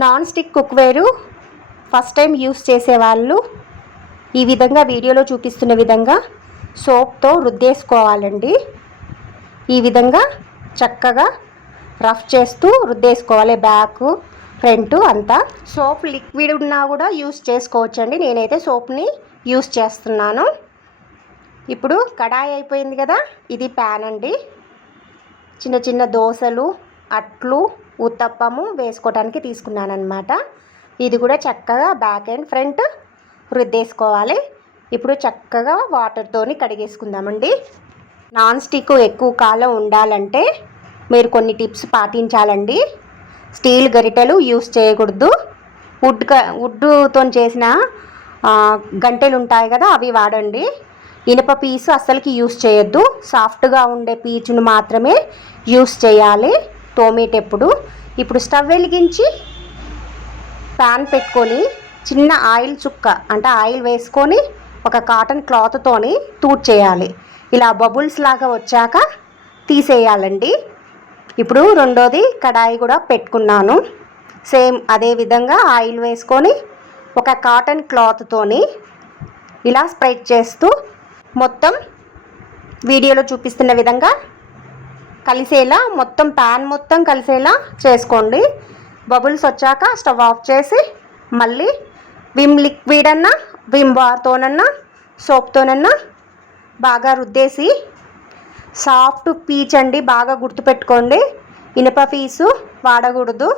Non stick cookware first time use చేసేవాళ్ళు ఈ విధంగా వీడియోలో చూపిస్తున్న విధంగా సోప్తో రుద్దేసుకోవాలండి. ఈ విధంగా చక్కగా రఫ్ చేస్తూ రుద్దేసుకోవాలి బ్యాక్ ఫ్రంట్ అంతా. సోప్ లిక్విడ్ ఉన్నా కూడా యూస్ చేసుకోవచ్చండి. నేనైతే సోప్ని యూస్ చేస్తున్నాను. ఇప్పుడు కడాయి అయిపోయింది కదా ఇది ప్యాన్ అండి. చిన్న చిన్న దోశలు అట్లు ఉత్తప్పము వేసుకోవడానికి తీసుకున్నాను అనమాట ఇది కూడా చక్కగా బ్యాక్ అండ్ ఫ్రంట్ రుద్దేసుకోవాలి. ఇప్పుడు చక్కగా వాటర్తోని కడిగేసుకుందామండి. నాన్ స్టిక్ ఎక్కువ కాలం ఉండాలంటే మీరు కొన్ని టిప్స్ పాటించాలండి. స్టీల్ గరిటెలు యూస్ చేయకూడదు. వుడ్ వుడ్తో చేసిన గంటెలు ఉంటాయి కదా అవి వాడండి. ఇనుప పీసు అస్సలకి యూస్ చేయొద్దు. సాఫ్ట్గా ఉండే పీచును మాత్రమే యూస్ చేయాలి తోమేటప్పుడు. ఇప్పుడు స్టవ్ వెలిగించి ప్యాన్ పెట్టుకొని చిన్న ఆయిల్ చుక్క అంటే ఆయిల్ వేసుకొని ఒక కాటన్ క్లాత్తోని తూట్ చేయాలి ఇలా బబుల్స్ లాగా వచ్చాక తీసేయాలండి. ఇప్పుడు రెండోది కడాయి కూడా పెట్టుకున్నాను. సేమ్ అదే విధంగా ఆయిల్ వేసుకొని ఒక కాటన్ క్లాత్తోని ఇలా స్ప్రెడ్ చేస్తూ మొత్తం వీడియోలో చూపిస్తున్న విధంగా కలిసేలా మొత్తం ప్యాన్ మొత్తం కలిసేలా చేసుకోండి. బబుల్స్ వచ్చాక స్టవ్ ఆఫ్ చేసి మళ్ళీ విమ్ లిక్విడ్ అన్నా విమ్ బార్తోనన్నా సోప్తోనన్నా బాగా రుద్దేసి సాఫ్ట్ పీచ్ అండి బాగా గుర్తుపెట్టుకోండి. ఇనుప పీసు వాడకూడదు.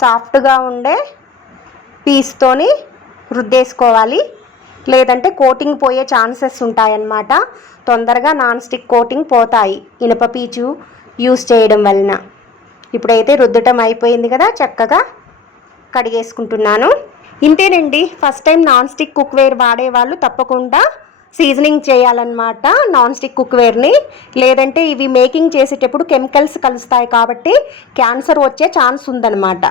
సాఫ్ట్గా ఉండే పీస్తోని రుద్దేసుకోవాలి. లేదంటే కోటింగ్ పోయే ఛాన్సెస్ ఉంటాయన్నమాట. తొందరగా నాన్ స్టిక్ కోటింగ్ పోతాయి. ఇనుప పీచు యూస్ చేయడం వలన. ఇప్పుడైతే రుద్దటం అయిపోయింది కదా చక్కగా కడిగేసుకుంటున్నాను. ఇంతేనండి first time non stick cookware వాడేవాళ్ళు తప్పకుండా సీజనింగ్ చేయాలన్నమాట నాన్ స్టిక్ కుక్వేర్ని. లేదంటే ఇవి మేకింగ్ చేసేటప్పుడు కెమికల్స్ కలుస్తాయి కాబట్టి క్యాన్సర్ వచ్చే ఛాన్స్ ఉందన్నమాట.